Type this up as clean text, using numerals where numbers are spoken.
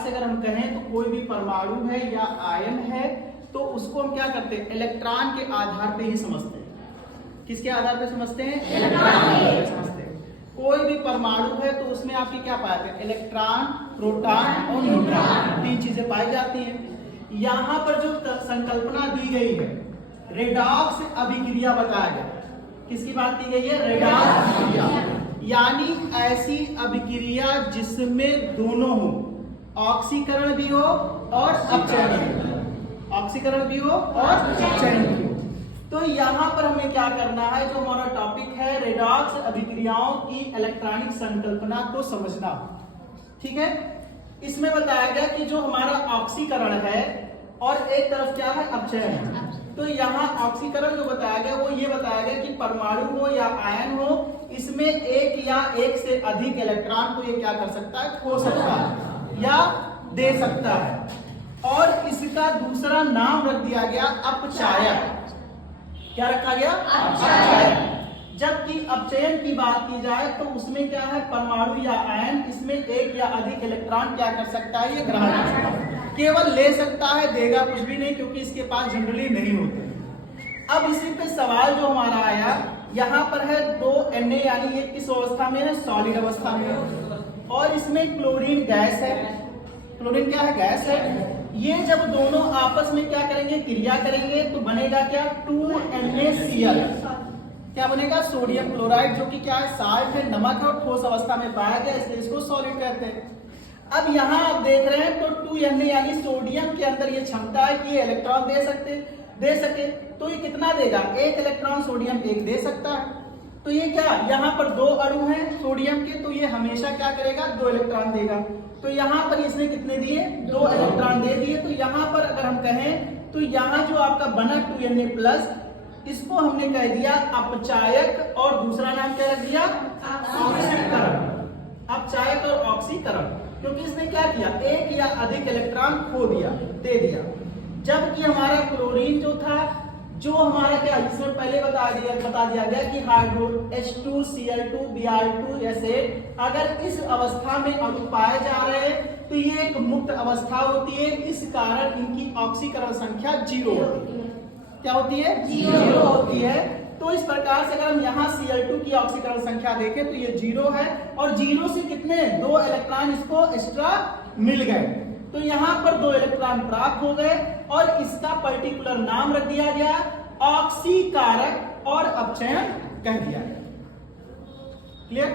अगर हम कहें तो कोई भी परमाणु है या आयन है तो उसको हम क्या करते हैं, इलेक्ट्रॉन के आधार पे ही समझते हैं। किसके आधार पे समझते हैं? इलेक्ट्रॉन के आधार पे समझते हैं। कोई भी परमाणु है तो उसमें आपकी क्या पाते हैं? इलेक्ट्रॉन, प्रोटॉन और न्यूट्रॉन, तीन चीजें पाई जाती हैं। यहाँ पर जो संकल्पना दी गई है, रेडॉक्स अभिक्रिया बताया गया। किसकी बात की गई है? रेडॉक्स अभिक्रिया, यानी ऐसी अभिक्रिया जिसमें दोनों हो, ऑक्सीकरण भी हो और अपचयन भी हो, ऑक्सीकरण भी हो और अपचयन भी हो। तो यहां पर हमें क्या करना है, जो हमारा टॉपिक है रेडॉक्स अभिक्रियाओं की इलेक्ट्रॉनिक संकल्पना को समझना। ठीक है, इसमें बताया गया कि जो हमारा ऑक्सीकरण है और एक तरफ क्या है? अपचयन है। तो यहाँ ऑक्सीकरण जो बताया गया वो ये बताया गया कि परमाणु हो या आयन हो, इसमें एक या एक से अधिक इलेक्ट्रॉन को ये क्या कर सकता है? खो सकता है या दे सकता है। और इसका दूसरा नाम रख दिया गया अपचायक। क्या रखा गया? अपचायक। जबकि अपचयन की बात की जाए तो उसमें क्या है? परमाणु या आयन इसमें एक या अधिक इलेक्ट्रॉन क्या कर सकता है? ये ग्रहण कर सकता है। केवल ले सकता है, देगा कुछ भी नहीं, क्योंकि इसके पास जनरली नहीं होते। अब इसी पे सवाल जो हमारा आया, यहाँ पर है 2Na, यानी ये किस अवस्था में है? सॉलिड अवस्था में। और इसमें क्लोरीन गैस है। क्लोरीन क्या है? गैस है। ये जब दोनों आपस में क्या करेंगे? क्रिया करेंगे तो बनेगा क्या? 2NaCl। क्या बनेगा? सोडियम क्लोराइड, जो कि क्या है? साल्ट है, नमक है और ठोस अवस्था में पाया गया, इसलिए इसको सॉलिड कहते हैं। अब यहाँ आप देख रहे हैं तो 2Na यानी सोडियम के अंदर ये क्षमता है कि ये इलेक्ट्रॉन दे सके। तो ये कितना देगा? एक इलेक्ट्रॉन सोडियम एक दे सकता है। तो ये क्या, यहाँ पर दो अणु हैं सोडियम के, तो ये हमेशा क्या करेगा? 2 इलेक्ट्रॉन देगा। तो यहाँ पर इसने कितने दिए? 2 इलेक्ट्रॉन दे दिए। तो यहाँ पर अगर हम कहें तो यहाँ जो आपका बना 2Na+, इसको हमने कह दिया अपचायक, और दूसरा नाम क्या रख दिया? ऑक्सीकरण। अपचायक और ऑक्सीकरण, क्योंकि इसने क्या किया? एक या अधिक इलेक्ट्रॉन खो दिया, दे दिया। जबकि हमारा क्लोरीन जो था, जो हमारा क्या, इसमें पहले बता दिया गया कि हाइड्रो H2Cl2 Br2S8, अगर इस अवस्था में अणु पाए जा रहे हैं तो ये एक मुक्त अवस्था होती है। इस कारण इनकी ऑक्सीकरण संख्या 0 होती है। क्या होती है? 0 होती है। तो इस प्रकार से अगर हम यहाँ Cl2 की ऑक्सीकरण संख्या देखें तो ये 0 है, और 0 से कितने? 2 इलेक्ट्रॉन इसको एक्स्ट्रा मिल गए। तो यहाँ पर 2 इलेक्ट्रॉन प्राप्त हो गए, और इसका पर्टिकुलर नाम रख दिया गया ऑक्सीकारक और अपचयन कह दिया गया। क्लियर?